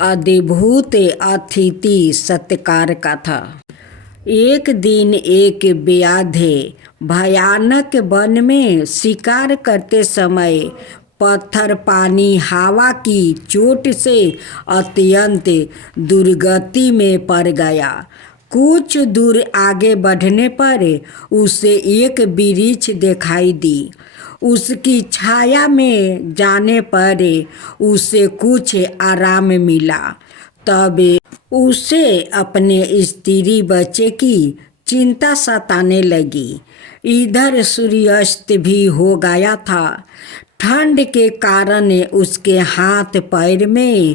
अद्भुत अतिथि सत्कार का था। एक दिन एक व्याधे भयानक वन में शिकार करते समय पत्थर, पानी, हवा की चोट से अत्यंत दुर्गति में पड़ गया। कुछ दूर आगे बढ़ने पर उसे एक वृक्ष दिखाई दी। उसकी छाया में जाने पर उसे कुछ आराम मिला। तब उसे अपने स्त्री बच्चे की चिंता सताने लगी। इधर सूर्यास्त भी हो गया था। ठंड के कारण उसके हाथ पैर में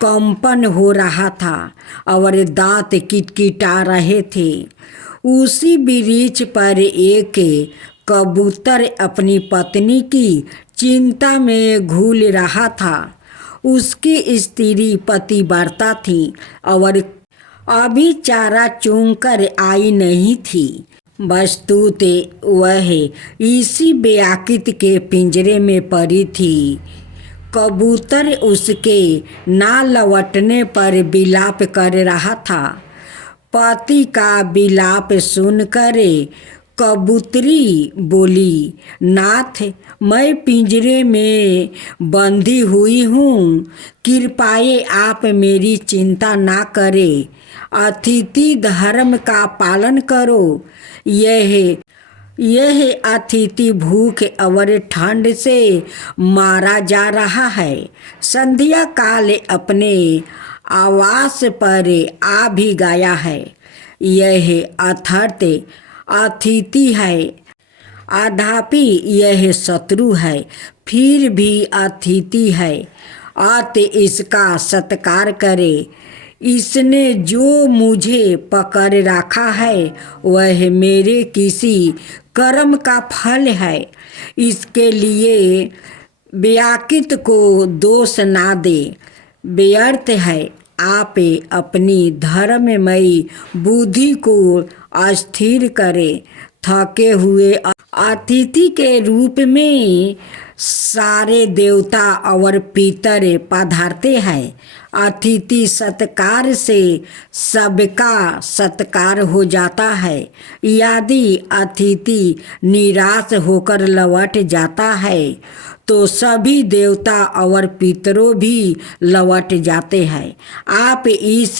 कंपन हो रहा था और दांत किटकिटा रहे थे। उसी वृक्ष पर एक कबूतर अपनी पत्नी की चिंता में घुल रहा था। उसकी स्त्री पतिव्रता थी और अभी चारा चुन कर आई नहीं थी। वस्तुतः वह इसी व्याकुत के पिंजरे में पड़ी थी। कबूतर उसके ना लौटने पर विलाप कर रहा था। पति का विलाप सुनकर कबूतरी बोली, नाथ, मैं पिंजरे में बंधी हुई हूँ, कृपया आप मेरी चिंता ना करें। अतिथि धर्म का पालन करो। यह अतिथि भूख और ठंड से मारा जा रहा है। संध्या काल अपने आवास पर आ भी गया है। यह अर्थात अतिथि है, अद्यापि यह शत्रु है, फिर भी अतिथि है। अत इसका सत्कार करे। इसने जो मुझे पकड़ रखा है वह मेरे किसी कर्म का फल है। इसके लिए व्याकुत को दोष ना दे। व्यर्थ है आप अपनी धर्ममयी बुद्धि को अस्थिर करें। थके हुए अतिथि के रूप में सारे देवता और पितर पधारते हैं। अतिथि सत्कार से सबका सत्कार हो जाता है। यदि अतिथि निराश होकर लौट जाता है तो सभी देवता और पितरों भी लौट जाते हैं। आप इस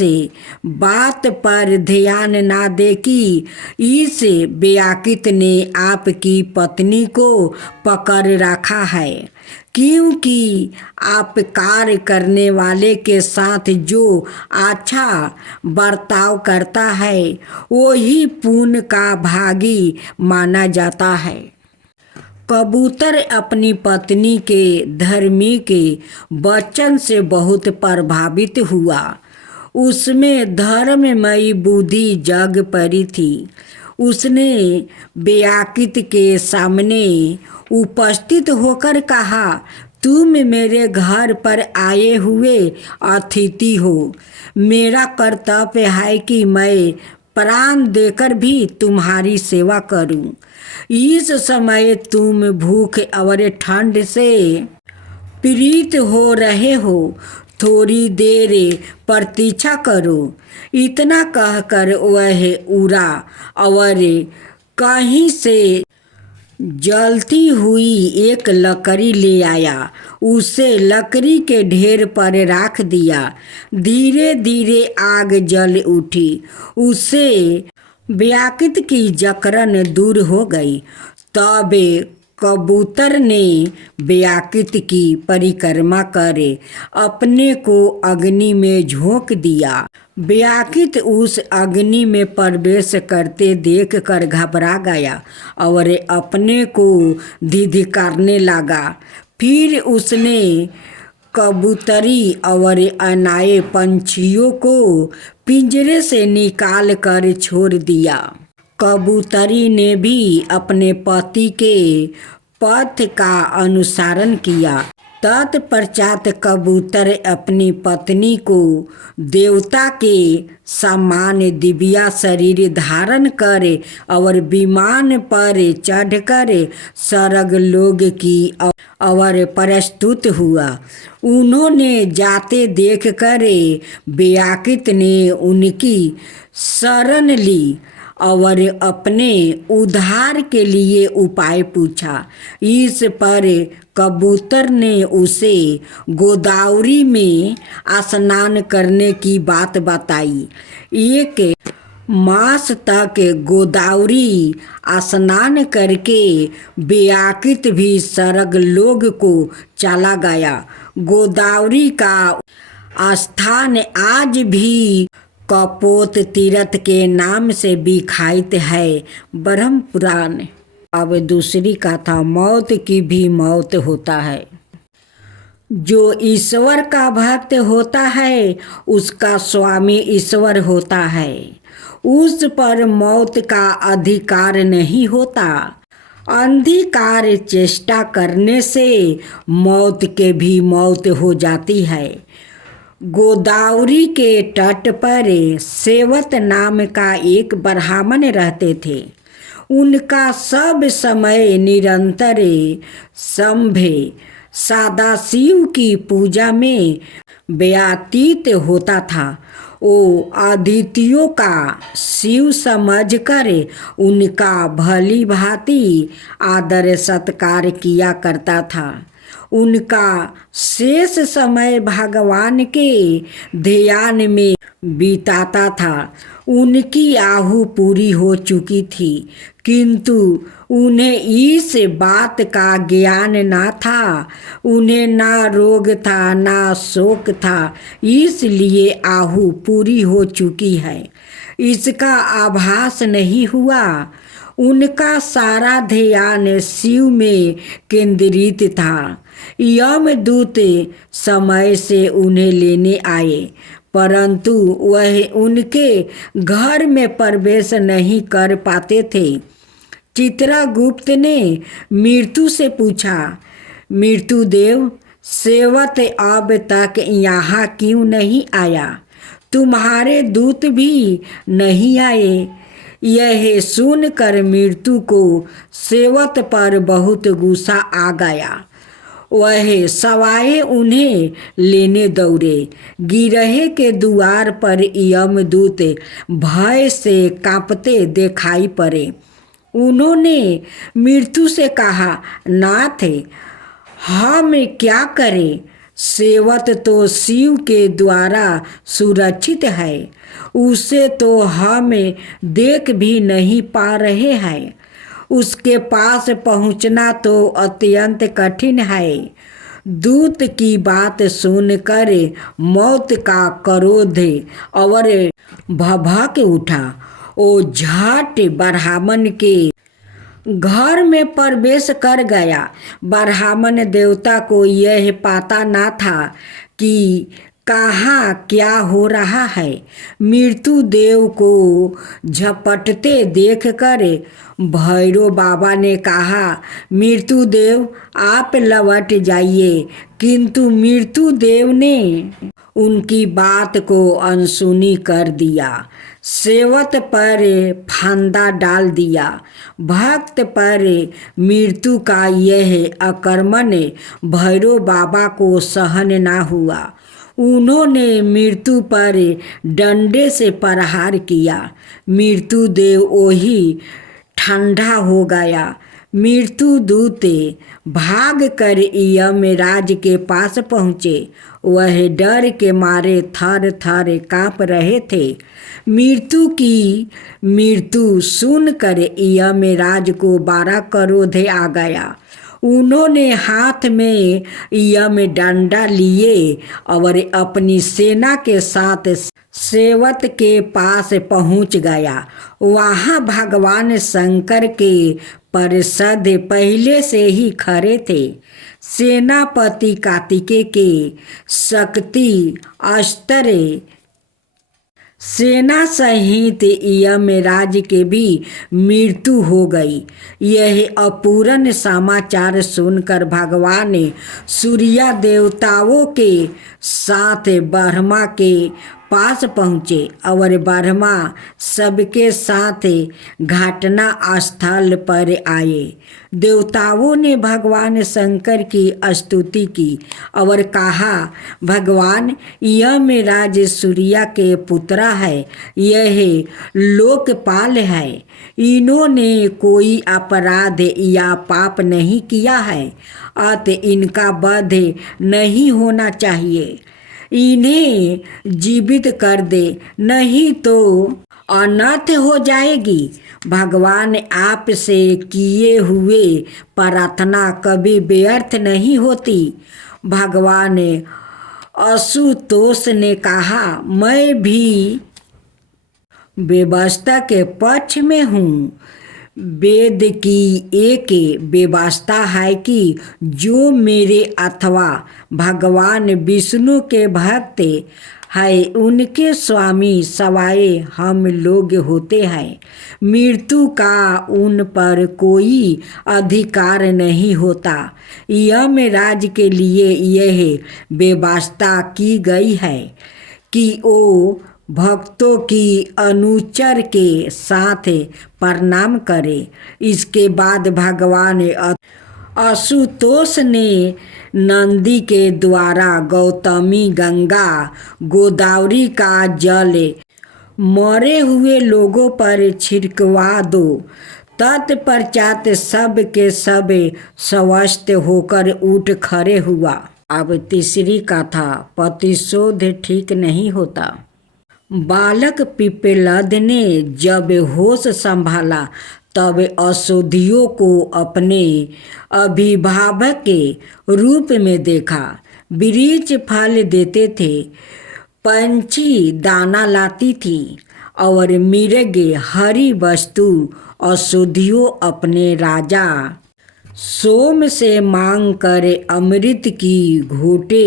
बात पर ध्यान ना दें कि इस व्याकुत ने आपकी पत्नी को पकड़ रखा है, क्योंकि आप कार्य करने वाले के साथ जो अच्छा बर्ताव करता है वही पुण्य का भागी माना जाता है। कबूतर अपनी पत्नी के धर्मी के वचन से बहुत प्रभावित हुआ। उसमें धर्ममयी बुद्धि जग पड़ी थी। उसने व्याकुत के सामने उपस्थित होकर कहा, तुम मेरे घर पर आए हुए अतिथि हो। मेरा कर्तव्य है कि मैं प्राण देकर भी तुम्हारी सेवा करूं। इस समय तुम भूख और ठंड से पीड़ित हो रहे हो। थोड़ी देर प्रतीक्षा करो। इतना कहकर वह उड़ा और कहीं से जलती हुई एक लकड़ी ले आया। उसे लकड़ी के ढेर पर रख दिया। धीरे धीरे आग जल उठी। उससे व्याकुत की जकड़न दूर हो गई। तब कबूतर ने व्याकुत की परिक्रमा करे अपने को अग्नि में झोंक दिया। व्याकुत उस अग्नि में प्रवेश करते देखकर घबरा गया और अपने को धिक्कारने लगा। फिर उसने कबूतरी और अन्य पंछियों को पिंजरे से निकाल कर छोड़ दिया। कबूतरी ने भी अपने पति के पथ का अनुसरण किया। तत्पश्चात कबूतर अपनी पत्नी को देवता के समान दिव्या शरीर धारण करे और विमान पर चढ़कर स्वर्ग लोक की और प्रस्तुत हुआ। उन्होंने जाते देख कर व्याकृत ने उनकी शरण ली और अपने उद्धार के लिए उपाय पूछा। इस पर कबूतर ने उसे गोदावरी में स्नान करने की बात बताई। एक मास तक गोदावरी स्नान करके व्याकृत भी स्वर्ग लोक को चला गया। गोदावरी का स्थान आज भी कपोत तीर्थ के नाम से विख्यात है। ब्रह्म पुराण। अब दूसरी कथा, मौत की भी मौत होता है। जो ईश्वर का भक्त होता है उसका स्वामी ईश्वर होता है, उस पर मौत का अधिकार नहीं होता। अंधकार चेष्टा करने से मौत के भी मौत हो जाती है। गोदावरी के तट पर सेवत नाम का एक ब्राह्मण रहते थे। उनका सब समय निरंतर संभे सदाशिव की पूजा में व्यतीत होता था। वो अतिथियों का शिव समझकर उनका भली भांति आदर सत्कार किया करता था। उनका शेष समय भगवान के ध्यान में बिताता था। उनकी आहु पूरी हो चुकी थी, किंतु उन्हें इस बात का ज्ञान न था। उन्हें ना रोग था ना शोक था, इसलिए आहु पूरी हो चुकी है इसका आभास नहीं हुआ। उनका सारा ध्यान शिव में केंद्रित था। यमदूत समय से उन्हें लेने आए, परंतु वह उनके घर में प्रवेश नहीं कर पाते थे। चित्रगुप्त ने मृत्यु से पूछा, मृत्युदेव, सेवत अब तक यहाँ क्यों नहीं आया? तुम्हारे दूत भी नहीं आए। यह सुनकर मृत्यु को सेवत पर बहुत गुस्सा आ गया। वह सवाए उन्हें लेने दौड़े। गिरहे के द्वार पर यमदूत भय से कांपते दिखाई पड़े। उन्होंने मृत्यु से कहा, नाथ, हम क्या करें? सेवत तो शिव के द्वारा सुरक्षित है, उसे तो हम देख भी नहीं पा रहे हैं। उसके पास पहुंचना तो अत्यंत कठिन है। दूत की बात सुनकर मौत का क्रोध और भभक उठा। वो झट ब्राह्मण के घर में प्रवेश कर गया। ब्राह्मण देवता को यह पता न था कि कहाँ क्या हो रहा है। मृत्यु देव को झपटते देखकर भैरव बाबा ने कहा, मृत्यु देव, आप लौट जाइए। किंतु मृत्यु देव ने उनकी बात को अनसुनी कर दिया। सेवत पर फंदा डाल दिया। भक्त पर मृत्यु का यह आक्रमण भैरव बाबा को सहन न हुआ। उन्होंने मृत्यु पर डंडे से प्रहार किया। मृत्यु देव वही ठंडा हो गया। मृत्यु दूत भाग कर यमराज के पास पहुँचे। वह डर के मारे थर थर काँप रहे थे। मृत्यु सुनकर यमराज को बड़ा क्रोध आ गया। उन्होंने हाथ में यम डंडा लिए और अपनी सेना के साथ सेवत के पास पहुंच गया। वहां भगवान शंकर के पार्षद पहले से ही खड़े थे। सेनापति कार्तिकेय के शक्ति अस्त्र सेना सहित यमराज के भी मृत्यु हो गई। यह अपूर्ण समाचार सुनकर भगवान सूर्य देवताओं के साथ ब्रह्मा के पास पहुँचे और ब्रह्मा सबके साथ घटना स्थल पर आए। देवताओं ने भगवान शंकर की स्तुति की और कहा, भगवान यमराज सूर्य के पुत्र है, यह लोकपाल है, इन्होंने कोई अपराध या पाप नहीं किया है, अतः इनका वध नहीं होना चाहिए। इन्हें जीवित कर दे, नहीं तो अनर्थ हो जाएगी। भगवान आपसे किए हुए प्रार्थना कभी व्यर्थ नहीं होती। भगवान आशुतोष ने कहा, मैं भी व्यवस्था के पक्ष में हूँ। वेद की एक व्यवस्था है कि जो मेरे अथवा भगवान विष्णु के भक्त है, उनके स्वामी सवाए हम लोग होते हैं। मृत्यु का उन पर कोई अधिकार नहीं होता। यमराज के लिए यह व्यवस्था की गई है कि वो भक्तों की अनुचर के साथ प्रणाम करे। इसके बाद भगवान आशुतोष ने नंदी के द्वारा गौतमी, गंगा, गोदावरी का जल मरे हुए लोगों पर छिड़कवा दो। तत्पश्चात सब के सब स्वस्थ होकर उठ खड़े हुआ। अब तीसरी कथा, प्रतिशोध ठीक नहीं होता। बालक पिप्पलद ने जब होश संभाला तब औषधियों को अपने अभिभावक के रूप में देखा। वृक्ष फल देते थे, पंछी दाना लाती थी और मृग हरी वस्तु औषधियों अपने राजा सोम से मांग कर अमृत की घूंटे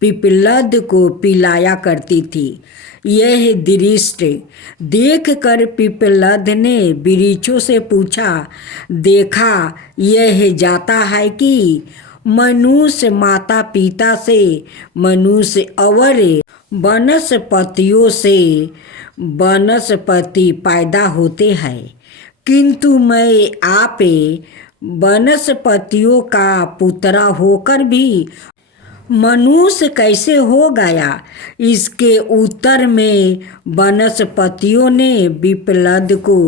पिप्पलद को पिलाया करती थी। यह दृश्य देख कर पिप्पलद ने वृक्षों से पूछा, देखा यह जाता है कि मनुष्य माता पिता से, मनुष्य और वनस्पतियों से वनस्पति पैदा होते हैं, किंतु मैं आप वनस्पतियों का पुत्र होकर भी मनुष्य कैसे हो गया। इसके उत्तर में वनस्पतियों ने पिप्पलद को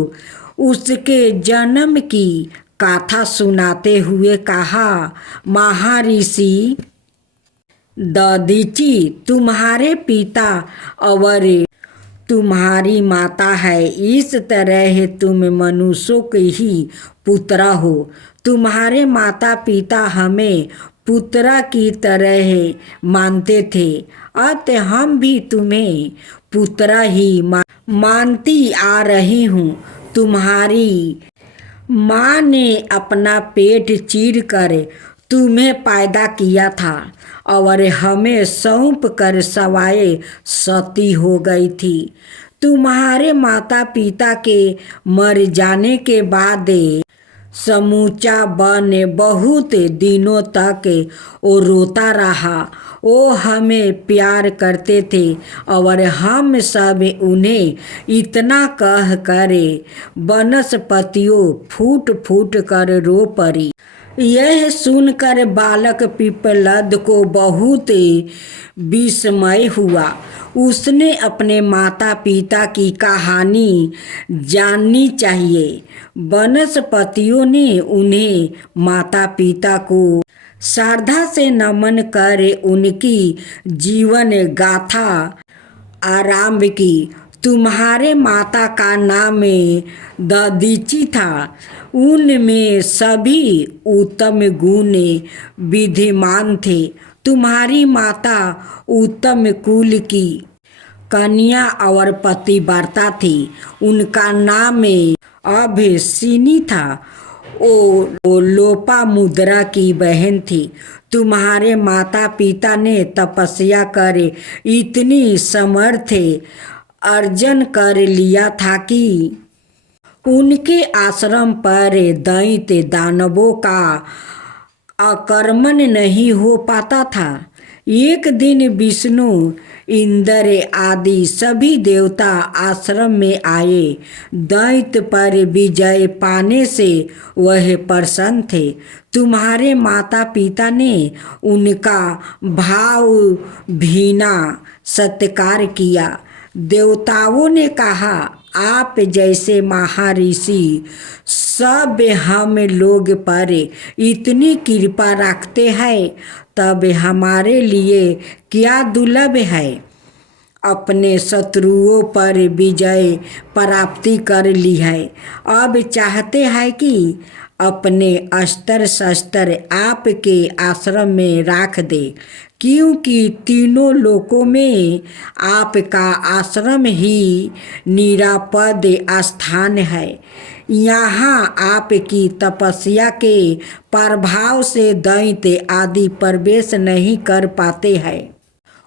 उसके जन्म की कथा सुनाते हुए कहा, महर्षि दधीचि तुम्हारे पिता और तुम्हारी माता है, इस तरह तुम मनुष्यों के ही पुत्र हो। तुम्हारे माता पिता हमें पुत्र की तरह मानते थे, अतः हम भी तुम्हें पुत्र ही मानती आ रही हूँ। तुम्हारी माँ ने अपना पेट चीर कर तुम्हें पैदा किया था और हमें सौंप कर सवाए सती हो गई थी। तुम्हारे माता पिता के मर जाने के बाद समूचा वन बहुत दिनों तक वो रोता रहा। वो हमें प्यार करते थे और हम सब उन्हें इतना कह कर वनस्पतियों फूट फूट कर रो पड़ी। यह सुनकर बालक पिप्पलद को बहुत विस्मय हुआ। उसने अपने माता पिता की कहानी जाननी चाहिए। वनस्पतियों ने उन्हें माता पिता को श्रद्धा से नमन कर उनकी जीवन गाथा आरंभ की। तुम्हारे माता का नाम दधीचि था। उनमें सभी उत्तम गुण विद्यमान थे। तुम्हारी माता उत्तम कुल की कन्या और पतिव्रता थी। उनका नाम अभिसिनी था। वो लोपामुद्रा की बहन थी। तुम्हारे माता पिता ने तपस्या कर इतनी समर्थ अर्जन कर लिया था कि उनके आश्रम पर दैत्य दानवों का आक्रमण नहीं हो पाता था। एक दिन विष्णु, इंद्र आदि सभी देवता आश्रम में आए। दैत्य पर विजय पाने से वह प्रसन्न थे। तुम्हारे माता पिता ने उनका भावभीना सत्कार किया। देवताओं ने कहा, आप जैसे महर्षि सब हम लोग पर इतनी कृपा रखते हैं, तब हमारे लिए क्या दुर्लभ है। अपने शत्रुओं पर विजय प्राप्ति कर ली है। अब चाहते हैं कि अपने अस्त्र शस्त्र आपके आश्रम में रख दे, क्योंकि तीनों लोकों में आपका आश्रम ही निरापद स्थान है। यहाँ आपकी तपस्या के प्रभाव से दैत्य आदि प्रवेश नहीं कर पाते हैं।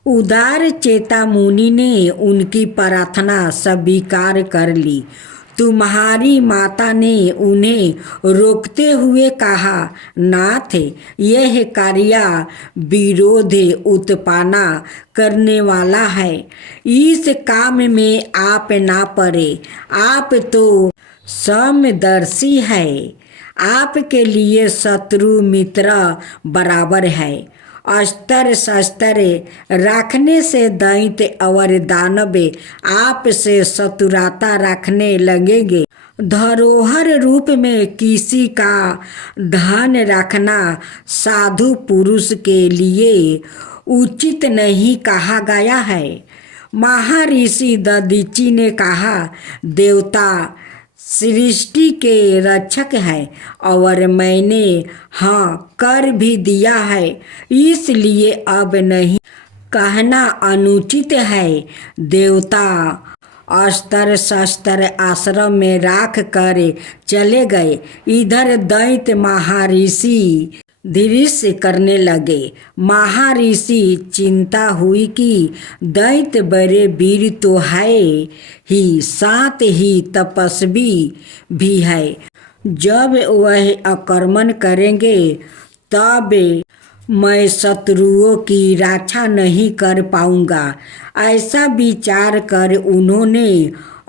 उदार चेता मुनि ने उनकी प्रार्थना स्वीकार कर ली। तुम्हारी माता ने उन्हें रोकते हुए कहा, नाथ, यह कार्य विरोध उत्पन्न करने वाला है। इस काम में आप ना पड़े। आप तो समदर्शी है। आपके लिए शत्रु मित्र बराबर है। अस्त्र शस्त्र रखने से दैत्य और दानव आपसे शत्रुता रखने लगेंगे। धरोहर रूप में किसी का धन रखना साधु पुरुष के लिए उचित नहीं कहा गया है। महर्षि दधीचि ने कहा, देवता सृष्टि के रक्षक है और मैंने हाँ कर भी दिया है, इसलिए अब नहीं कहना अनुचित है। देवता अस्त्र शस्त्र आश्रम में रख कर चले गए। इधर दैत्य महर्षि दृश्य करने लगे। महर्षि चिंता हुई कि दैत्य बड़े वीर तो है ही, साथ ही तपस्वी भी है। जब वह आक्रमण करेंगे तब मैं शत्रुओं की रक्षा नहीं कर पाऊंगा। ऐसा विचार कर उन्होंने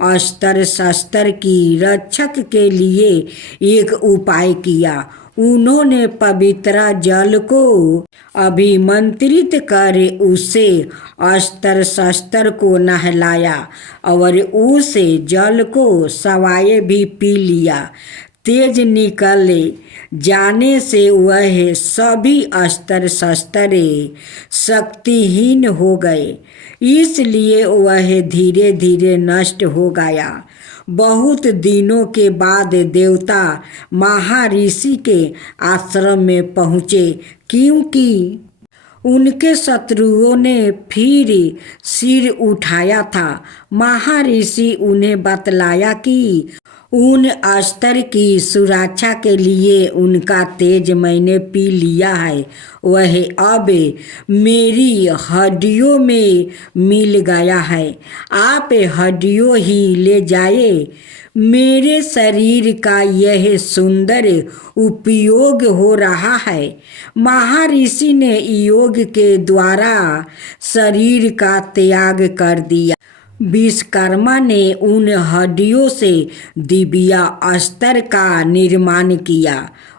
अस्त्र शस्त्र की रक्षक के लिए एक उपाय किया। उन्होंने पवित्र जल को अभिमंत्रित कर उसे अस्त्र शस्त्र को नहलाया और उसे जल को सवाए भी पी लिया। तेज निकले जाने से वह सभी अस्त्र शस्त्र शक्तिहीन हो गए, इसलिए वह धीरे धीरे नष्ट हो गया। बहुत दिनों के बाद देवता महर्षि के आश्रम में पहुँचे, क्योंकि उनके शत्रुओं ने फिर सिर उठाया था। महर्षि उन्हें बतलाया कि उन अस्त्र की सुरक्षा के लिए उनका तेज मैंने पी लिया है। वह अब मेरी हड्डियों में मिल गया है। आप हड्डियों ही ले जाए। मेरे शरीर का यह सुंदर उपयोग हो रहा है। महर्षि ने योग के द्वारा शरीर का त्याग कर दिया। विश्वकर्मा ने उन हड्डियों से दिव्य अस्त्र का निर्माण किया।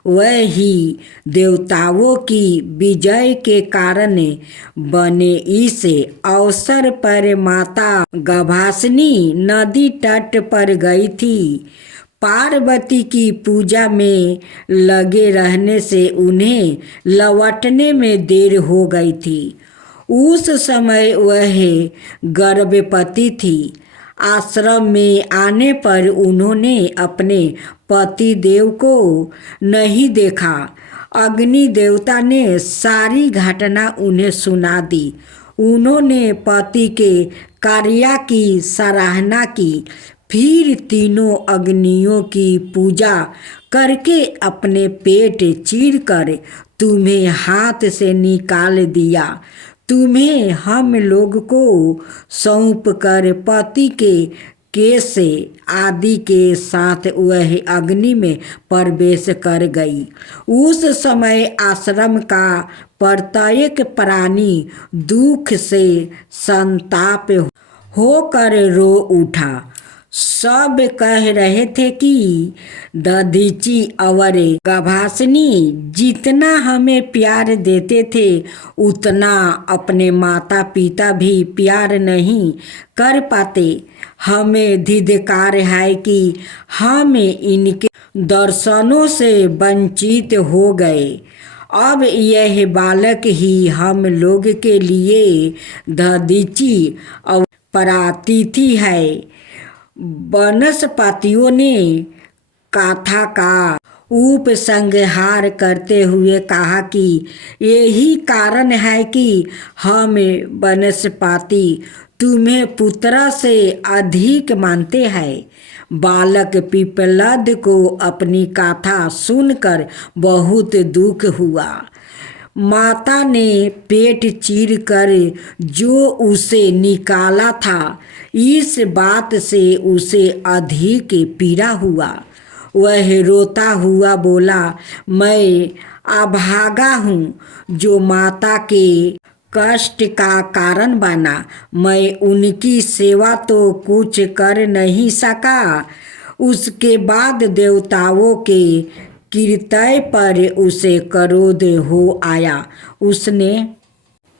वह ही देवताओं की विजय के कारण बने। इस अवसर पर माता गभासिनी नदी तट पर गई थी। पार्वती की पूजा में लगे रहने से उन्हें लौटने में देर हो गई थी। उस समय वह गर्भवती थी। आश्रम में आने पर उन्होंने अपने पति देव को नहीं देखा। अग्नि देवता ने सारी घटना उन्हें सुना दी। उन्होंने पति के कार्य की सराहना की। फिर तीनों अग्नियों की पूजा करके अपने पेट चीरकर तुम्हें हाथ से निकाल दिया। तुम्हें हम लोग को सौंप कर पति के केस आदि के साथ वह अग्नि में प्रवेश कर गई। उस समय आश्रम का प्रत्येक प्राणी दुख से संताप होकर रो उठा। सब कह रहे थे कि दधीची और गभासनी जितना हमें प्यार देते थे उतना अपने माता पिता भी प्यार नहीं कर पाते। हमें धिक्कार है कि हम इनके दर्शनों से वंचित हो गए। अब यह बालक ही हम लोग के लिए दधीची और परातिथि है। वनस्पतियों ने कथा का उपसंहार करते हुए कहा कि यही कारण है कि हम वनस्पति तुम्हें पुत्र से अधिक मानते हैं। बालक पिप्पलद को अपनी कथा सुनकर बहुत दुख हुआ। माता ने पेट चीर कर जो उसे निकाला था इस बात से उसे अधिक पीड़ा हुआ। वह रोता हुआ बोला, मैं अभागा हूँ जो माता के कष्ट का कारण बना। मैं उनकी सेवा तो कुछ कर नहीं सका। उसके बाद देवताओं के कृत्य पर उसे क्रोध हो आया। उसने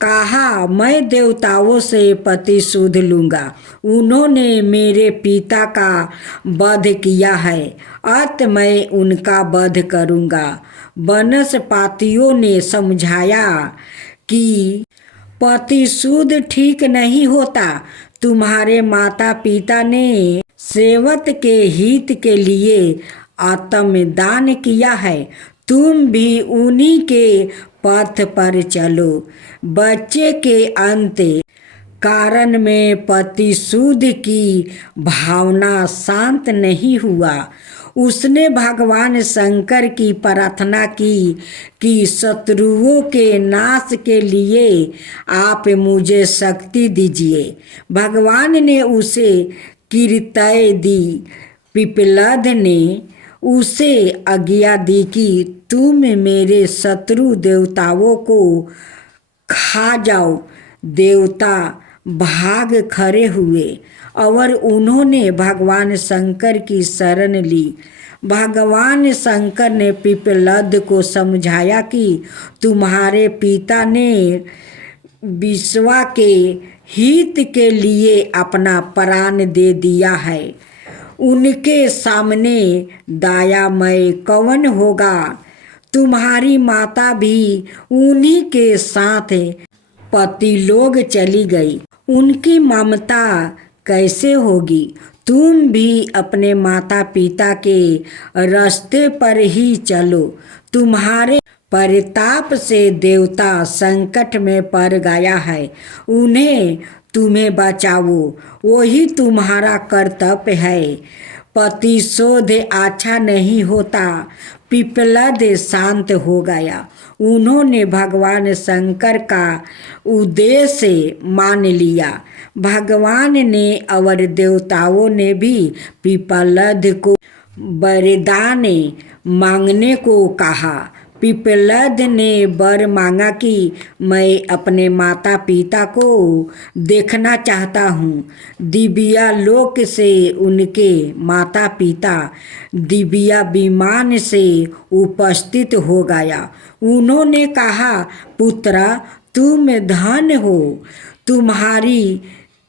कहा, मैं देवताओं से प्रतिशोध लूँगा। उन्होंने मेरे पिता का वध किया है, अतः मैं उनका वध करूँगा। वनस्पतियों ने समझाया कि प्रतिशोध ठीक नहीं होता। तुम्हारे माता पिता ने सेवक के हित के लिए आत्मदान किया है, तुम भी उन्हीं के पथ पर चलो। बच्चे के अंत कारण में प्रतिशोध की भावना शांत नहीं हुआ। उसने भगवान शंकर की प्रार्थना की कि शत्रुओं के नाश के लिए आप मुझे शक्ति दीजिए। भगवान ने उसे कृत्य दी। पिप्पलद ने उसे आज्ञा दी कि तुम मेरे शत्रु देवताओं को खा जाओ। देवता भाग खड़े हुए और उन्होंने भगवान शंकर की शरण ली। भगवान शंकर ने पिप्पलद को समझाया कि तुम्हारे पिता ने विश्व के हित के लिए अपना प्राण दे दिया है। उनके सामने दयामय कौन होगा। तुम्हारी माता भी उन्हीं के साथ पतिलोक चली गई। उनकी ममता कैसे होगी। तुम भी अपने माता पिता के रास्ते पर ही चलो। तुम्हारे परिताप से देवता संकट में पड़ गया है, उन्हें तुम्हें बचाओ, वही तुम्हारा कर्तव्य है। प्रतिशोध अच्छा नहीं होता। पिप्पलद शांत हो गया। उन्होंने भगवान शंकर का उद्देश्य मान लिया। भगवान ने और देवताओं ने भी पिप्पलद को वरदान मांगने को कहा। पिप्पलद ने वर मांगा कि मैं अपने माता पिता को देखना चाहता हूँ। दिव्या लोक से उनके माता पिता दिव्या विमान से उपस्थित हो गया। उन्होंने कहा, पुत्र तुम धन हो, तुम्हारी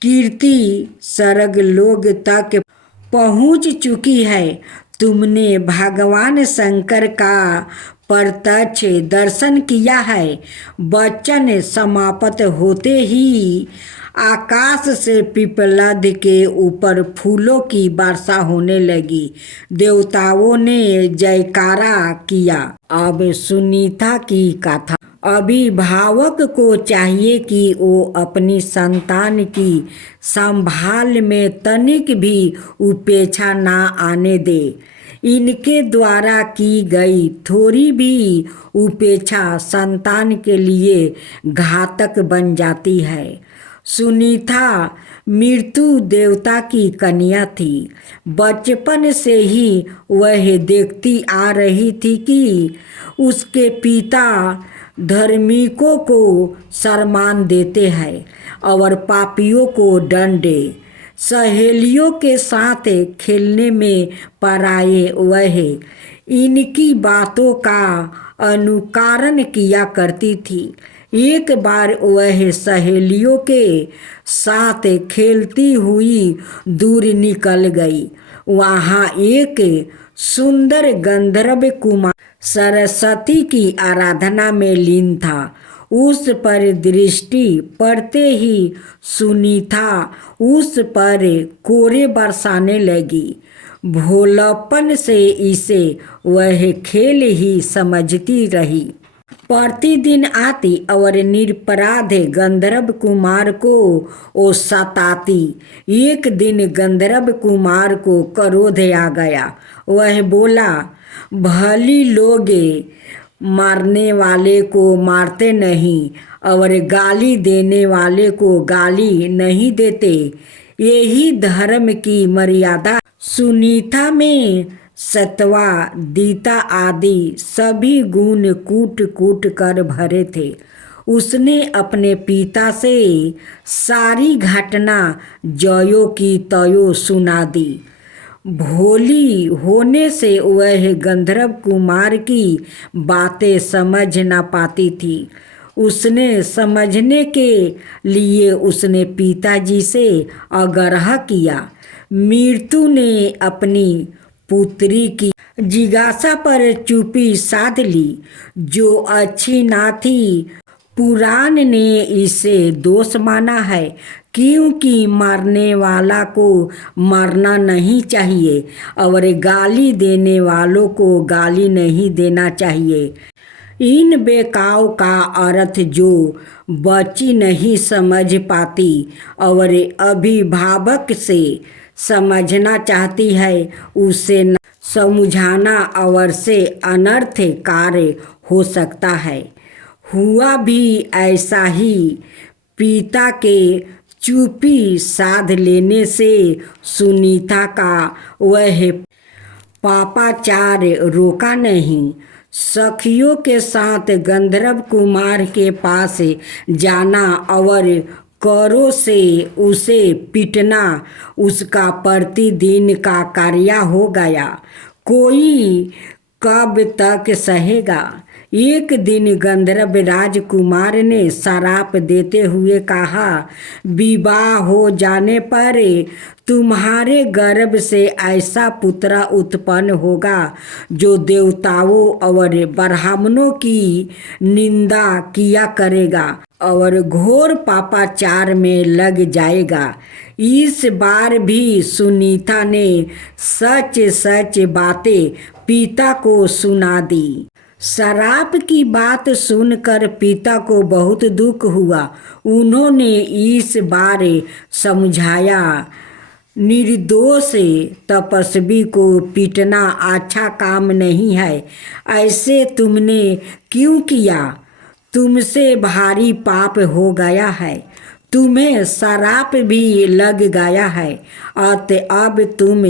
कीर्ति स्वर्गलोक तक पहुँच चुकी है। तुमने भगवान शंकर का प्रत्यक्ष दर्शन किया है। वचन समाप्त होते ही आकाश से पिप्पलद के ऊपर फूलों की वर्षा होने लगी। देवताओं ने जयकारा किया। अब सुनीता की कथा। अभिभावक को चाहिए कि वो अपनी संतान की संभाल में तनिक भी उपेक्षा ना आने दे। इनके द्वारा की गई थोड़ी भी उपेक्षा संतान के लिए घातक बन जाती है। सुनीता मृत्यु देवता की कन्या थी। बचपन से ही वह देखती आ रही थी कि उसके पिता धार्मिकों को सम्मान देते हैं और पापियों को दंडे। सहेलियों के साथ खेलने में पराये वह इनकी बातों का अनुकरण किया करती थी। एक बार वह सहेलियों के साथ खेलती हुई दूर निकल गई। वहाँ एक सुंदर गंधर्व कुमार सरस्वती की आराधना में लीन था। उस पर दृष्टि पड़ते ही सुनीता उस पर कोरे बरसाने लगी। भोलापन से इसे वह खेल ही समझती रही। प्रतिदिन आती और निरपराध गंधर्व कुमार को वो सताती। एक दिन गंधर्व कुमार को क्रोध आ गया। वह बोला, भली लोग मारने वाले को मारते नहीं और गाली देने वाले को गाली नहीं देते, यही धर्म की मर्यादा। सुनीता में सत्वा दीता आदि सभी गुण कूट कूट कर भरे थे। उसने अपने पिता से सारी घटना जयो की तयो सुना दी। भोली होने से वह गंधर्व कुमार की बातें समझ न पाती थी। उसने समझने के लिए उसने पिताजी से आग्रह किया। मृत्यु ने अपनी पुत्री की जिज्ञासा पर चुप्पी साध ली, जो अच्छी ना थी। पुराण ने इसे दोष माना है, क्योंकि मारने वाला को मारना नहीं चाहिए और गाली देने वालों को गाली नहीं देना चाहिए। इन बेकाव का अर्थ जो बच्ची नहीं समझ पाती और अभिभावक से समझना चाहती है, उसे न समझाना अवश्य अनर्थ कार्य हो सकता है। हुआ भी ऐसा ही। पिता के चुप्पी साध लेने से सुनीता का वह पापाचार रोका नहीं। सखियों के साथ गंधर्व कुमार के पास जाना और करों से उसे पीटना उसका प्रतिदिन का कार्य हो गया। कोई कब तक सहेगा। एक दिन गंधर्व राजकुमार ने श्राप देते हुए कहा, विवाह हो जाने पर तुम्हारे गर्भ से ऐसा पुत्र उत्पन्न होगा जो देवताओं और ब्राह्मणों की निंदा किया करेगा और घोर पापाचार में लग जाएगा। इस बार भी सुनीता ने सच सच बातें पिता को सुना दी। श्राप की बात सुनकर पिता को बहुत दुख हुआ। उन्होंने इस बार समझाया, निर्दोष तपस्वी को पीटना अच्छा काम नहीं है। ऐसे तुमने क्यों किया? तुमसे भारी पाप हो गया है। तुम्हें श्राप भी लग गया है। अब तुम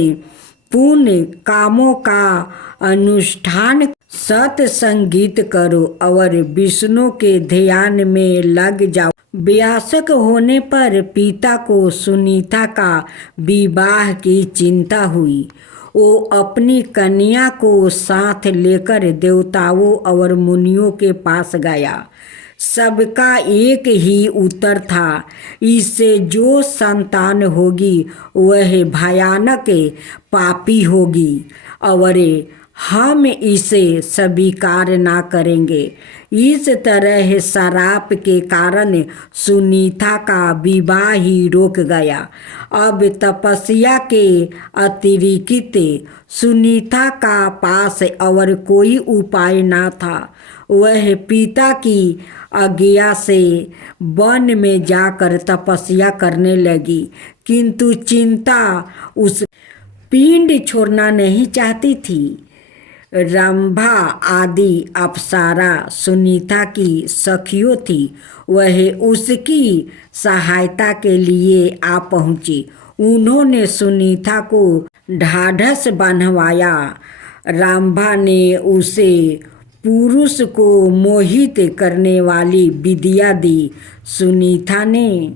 पुण्य कामों का अनुष्ठान सत संगीत करो और विष्णु के ध्यान में लग जाओ। वयस्क होने पर पिता को सुनीता का विवाह की चिंता हुई। वो अपनी कन्या को साथ लेकर देवताओं और मुनियों के पास गया। सबका एक ही उत्तर था, इससे जो संतान होगी वह भयानक पापी होगी और हम इसे स्वीकार ना करेंगे। इस तरह श्राप के कारण सुनीता का विवाह ही रुक गया। अब तपस्या के अतिरिक्त सुनीता का पास और कोई उपाय ना था। वह पिता की आज्ञा से वन में जाकर तपस्या करने लगी, किंतु चिंता उस पिंड छोड़ना नहीं चाहती थी। रंभा आदि अप्सरा सुनीता की सखियों थी। वह उसकी सहायता के लिए आ पहुंची। उन्होंने सुनीता को ढाढ़स बंधवाया। रंभा ने उसे पुरुष को मोहित करने वाली विद्या दी। सुनीता ने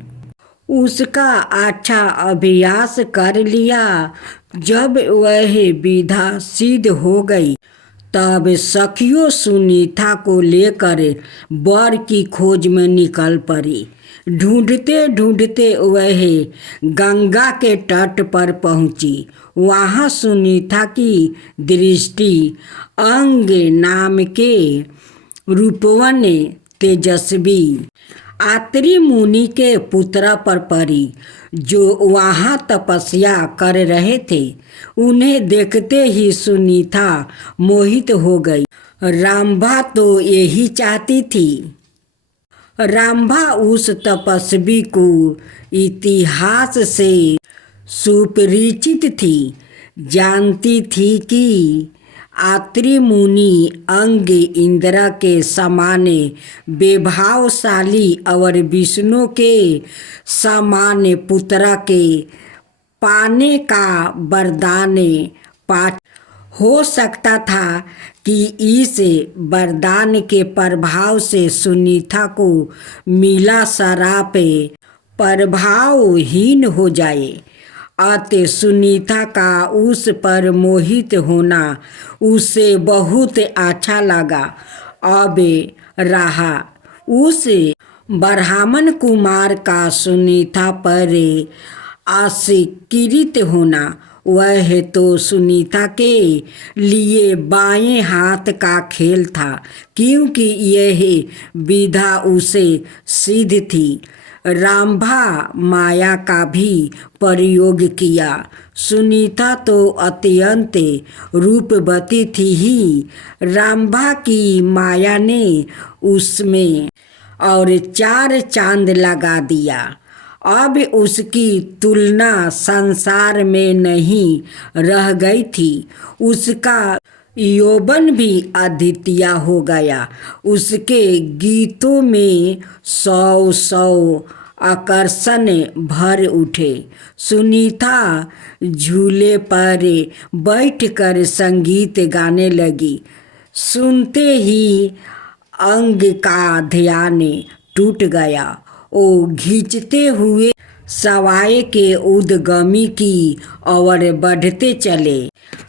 उसका अच्छा अभ्यास कर लिया। जब वह विद्या सिद्ध हो गई तब सखियों सुनीता को लेकर वर की खोज में निकल पड़ी। ढूंढते ढूंढते वह गंगा के तट पर पहुंची। वहां सुनीता की दृष्टि अंग नाम के रूपवान तेजस्वी आत्री मुनि के पुत्र पर पड़ी, जो वहां तपस्या कर रहे थे। उन्हें देखते ही सुनीता मोहित हो गई। रंभा तो यही चाहती थी। रंभा उस तपस्वी को इतिहास से सुपरिचित थी। जानती थी कि आत्री मुनि अंग इंद्र के समान वैभवशाली और विष्णु के समान पुत्र के पाने का वरदान पा हो सकता था कि इस वरदान के प्रभाव से सुनीता को मिला शराप प्रभावहीन हो जाए। अतः सुनीता का उस पर मोहित होना उसे बहुत अच्छा लगा। अब रहा उस ब्राह्मण कुमार का सुनीता पर आश्रित होना। वह तो सुनीता के लिए बाएं हाथ का खेल था, क्योंकि यह विद्या उसे सिद्ध थी। रंभा माया का भी प्रयोग किया। सुनीता तो अत्यंत रूपवती थी ही। रंभा की माया ने उसमें और 4 चांद लगा दिया। अब उसकी तुलना संसार में नहीं रह गई थी। उसका यौवन भी अद्वितीय हो गया। उसके गीतों में 100 आकर्षण भर उठे। सुनीता झूले पर बैठकर संगीत गाने लगी। सुनते ही अंग का ध्यान टूट गया। वो खींचते हुए सवाए के उद्गमी की ओर बढ़ते चले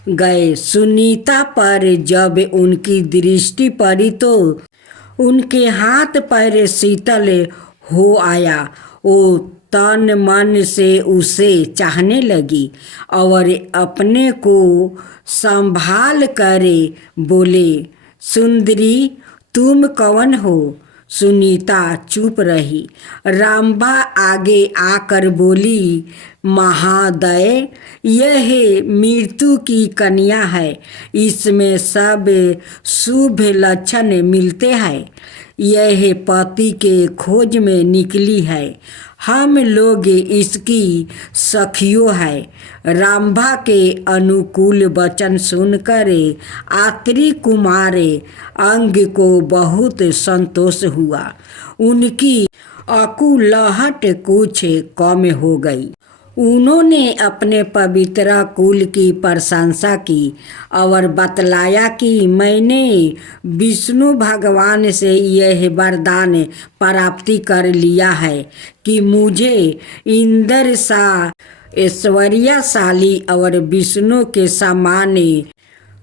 गए। सुनीता पर जब उनकी दृष्टि पड़ी तो उनके हाथ पैर शीतल हो आया। वो तन मन से उसे चाहने लगी और अपने को संभाल कर बोले, सुंदरी तुम कौन हो? सुनीता चुप रही। रंभा आगे आकर बोली, महादय, यह मृत्यु की कन्या है। इसमें सब शुभ लक्षण मिलते हैं। यह पति के खोज में निकली है। हम लोग इसकी सखियों हैं। रंभा के अनुकूल वचन सुनकर आत्री कुमार अंग को बहुत संतोष हुआ। उनकी अकुलहट कुछ कम हो गई। उन्होंने अपने पवित्र कुल की प्रशंसा की और बतलाया कि मैंने विष्णु भगवान से यह वरदान प्राप्ति कर लिया है कि मुझे इंद्र सा ऐश्वर्यशाली और विष्णु के समान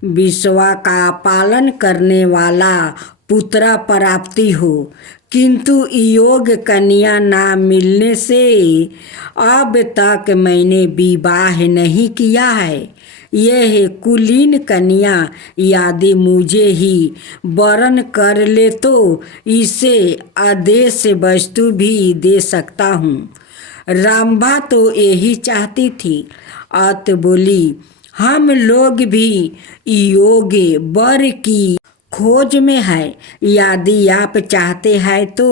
विश्व का पालन करने वाला पुत्र प्राप्ति हो। किंतु योग कन्या ना मिलने से अब तक मैंने विवाह नहीं किया है। यह कुलीन कन्या यदि मुझे ही वरण कर ले तो इसे आदेश वस्तु भी दे सकता हूँ। रंभा तो यही चाहती थी। अत बोली, हम लोग भी योग वर की खोज में है। यदि आप चाहते हैं तो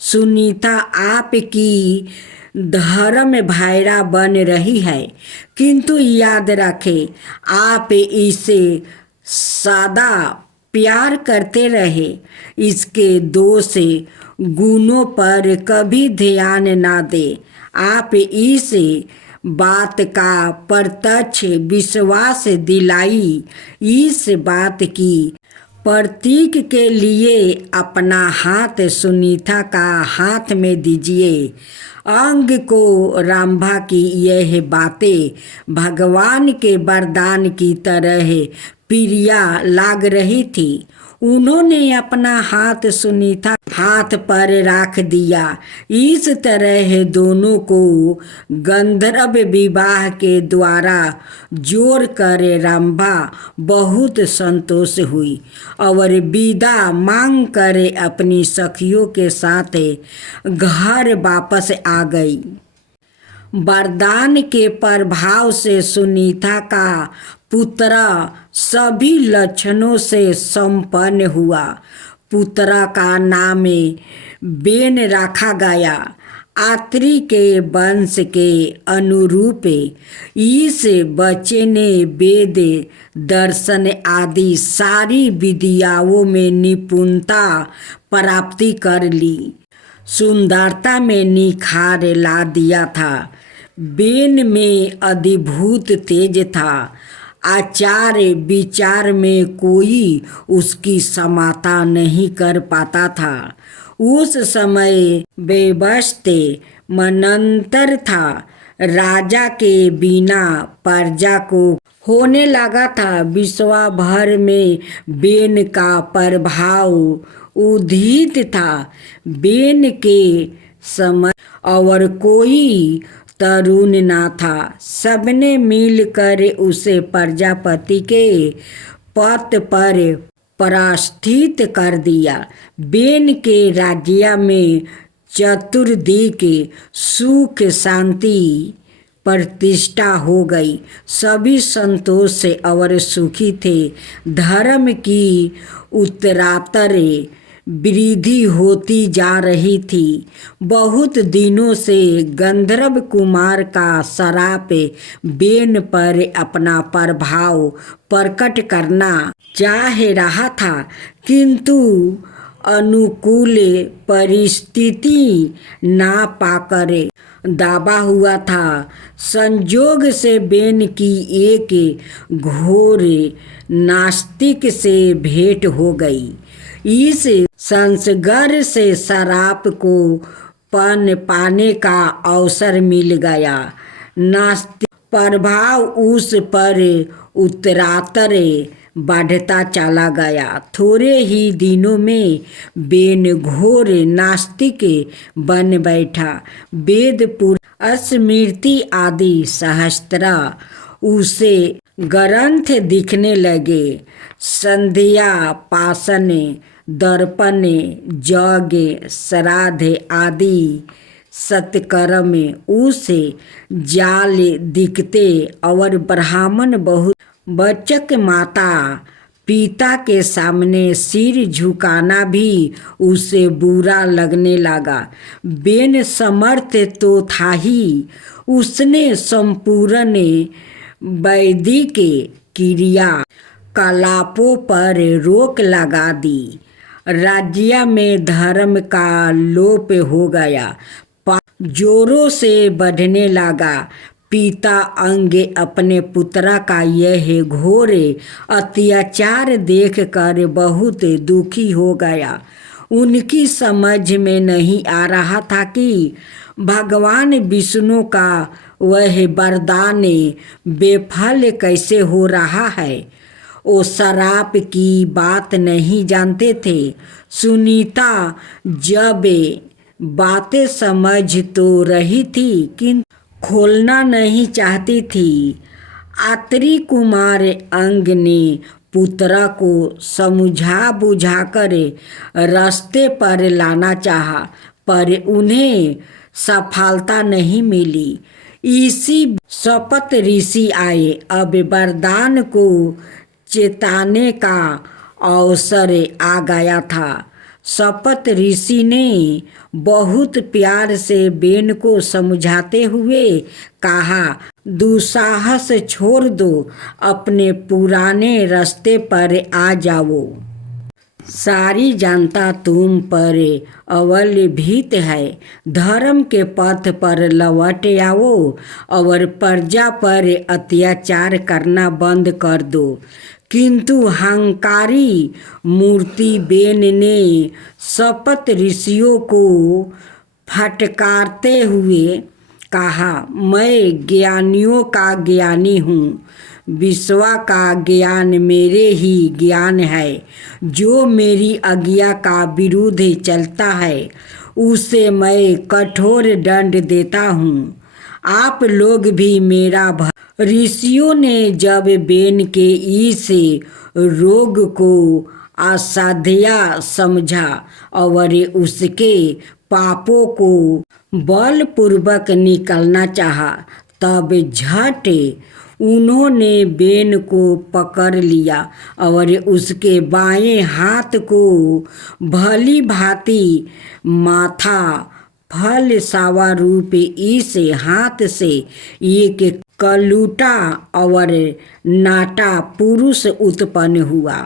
सुनीता आपकी धर्म भायरा बन रही है, किंतु याद रखें आप इसे सदा प्यार करते रहे। इसके दोष गुणों पर कभी ध्यान ना दे। आप इस बात का प्रत्यक्ष विश्वास दिलाई। इस बात की प्रतीक के लिए अपना हाथ सुनीता का हाथ में दीजिए। अंग को रंभा की यह बातें भगवान के वरदान की तरह प्रिया लाग रही थी। उन्होंने अपना हाथ सुनीता हाथ पर रख दिया। इस तरह दोनों को गंधर्व विवाह के द्वारा जोड़ कर रंभा बहुत संतोष हुई और विदा मांग कर अपनी सखियों के साथ घर वापस आ गई। वरदान के प्रभाव से सुनीता का पुत्र सभी लक्षणों से संपन्न हुआ। पुत्र का नाम बेन रखा गया। आत्री के वंश के अनुरूप इस बच्चे ने वेद दर्शन आदि सारी विद्याओं में निपुणता प्राप्ति कर ली। सुंदरता में निखार ला दिया था। बेन में अद्भुत तेज था। आचार विचार में कोई उसकी समाता नहीं कर पाता था। उस समय व्यवस्था मनंतर था। राजा के बिना प्रजा को होने लगा था। विश्व भर में बेन का प्रभाव उदित था। बेन के समय और कोई तरुण ना था। सबने मिलकर उसे प्रजापति के पद पर प्रतिष्ठित कर दिया। बेन के राज्य में चतुर्दिक सुख शांति प्रतिष्ठा हो गई। सभी संतोष से और सुखी थे। धर्म की उत्तरातर वृद्धि होती जा रही थी। बहुत दिनों से गंधर्व कुमार का श्राप बेन पर अपना प्रभाव प्रकट करना चाह रहा था, किंतु अनुकूल परिस्थिति ना पाकर दबा हुआ था। संजोग से बेन की एक घोर नास्तिक से भेंट हो गई। इस संसर्ग से श्राप को पाने का अवसर मिल गया। नास्तिक प्रभाव उस पर उत्तरातर बढ़ता चला गया। थोड़े ही दिनों में बेन घोर नास्तिक बन बैठा। वेद पुराण स्मृति आदि सहस्त्र उसे ग्रंथ दिखने लगे। संध्या पासन दर्पण यज्ञ श्राद्ध आदि सत्कर्म उसे जाल दिखते और ब्राह्मण बहुत बचक माता पिता के सामने सिर झुकाना भी उसे बुरा लगने लगा। बेन समर्थ तो था ही, उसने संपूर्ण वैदिक क्रिया कलापों पर रोक लगा दी। राज्य में धर्म का लोप हो गया। जोरों से बढ़ने लगा। पिता अंग अपने पुत्र का यह घोर अत्याचार देखकर बहुत दुखी हो गया। उनकी समझ में नहीं आ रहा था कि भगवान विष्णु का वह वरदान बेफल कैसे हो रहा है। वो श्राप की बात नहीं जानते थे। सुनीता जब बातें समझ तो रही थी, किंतु खोलना नहीं चाहती थी। आत्री कुमार अंग ने पुत्र को समझा बुझाकर रास्ते पर लाना चाहा, पर उन्हें सफलता नहीं मिली। इसी शपथ ऋषि आए। अब वरदान को चेताने का अवसर आ गया था। शपथ ऋषि ने बहुत प्यार से बेन को समझाते हुए कहा, दुस्साहस छोड़ दो, अपने पुराने रास्ते पर आ जाओ। सारी जनता तुम पर अवलंबित है। धर्म के पथ पर लौट आओ और प्रजा पर अत्याचार करना बंद कर दो। किंतु अहंकारी मूर्ति बेन ने शपथ ऋषियों को फटकारते हुए कहा, मैं ज्ञानियों का ज्ञानी हूँ। विश्व का ज्ञान मेरे ही ज्ञान है। जो मेरी आज्ञा का विरुद्ध चलता है उसे मैं कठोर दंड देता हूँ। आप लोग भी मेरा ऋषियों ने जब बेन के इस रोग को असाध्य समझा और उसके पापों को बलपूर्वक निकालना चाहा, तब झट उन्होंने बेन को पकड़ लिया और उसके बाएं हाथ को भली भांति माथा फल सावा रूप इस हाथ से एक कलूटा और नाटा पुरुष उत्पन्न हुआ।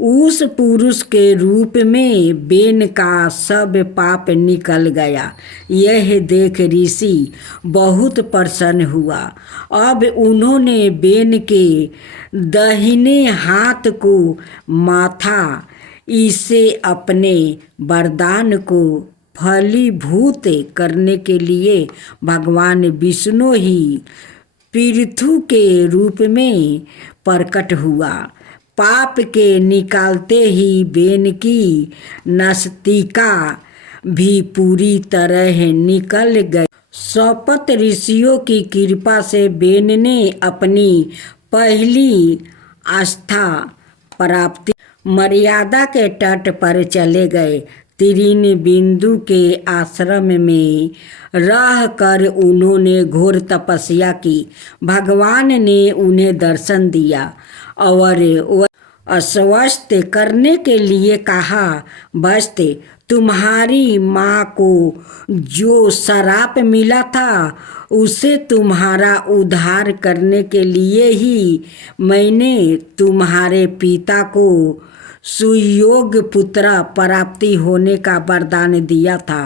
उस पुरुष के रूप में बेन का सब पाप निकल गया। यह देख ऋषि बहुत प्रसन्न हुआ। अब उन्होंने बेन के दाहिने हाथ को माथा इसे अपने वरदान को फलीभूत करने के लिए भगवान विष्णु ही पृथु के रूप में प्रकट हुआ। पाप के निकालते ही बेन की नास्तिका भी पूरी तरह निकल गई। शपथ ऋषियों की कृपा से बेन ने अपनी पहली आस्था प्राप्ति मर्यादा के तट पर चले गए। तीन बिंदु के आश्रम में रह कर उन्होंने घोर तपस्या की। भगवान ने उन्हें दर्शन दिया और आश्वस्त करने के लिए कहा, बस तुम्हारी माँ को जो श्राप मिला था उसे तुम्हारा उद्धार करने के लिए ही मैंने तुम्हारे पिता को सुयोग्य पुत्र प्राप्ति होने का वरदान दिया था।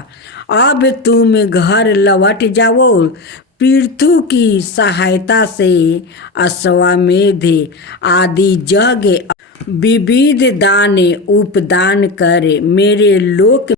अब तुम घर लौट जाओ। पृथु की सहायता से अश्वमेध आदि जग विविध दान उपदान कर मेरे लोक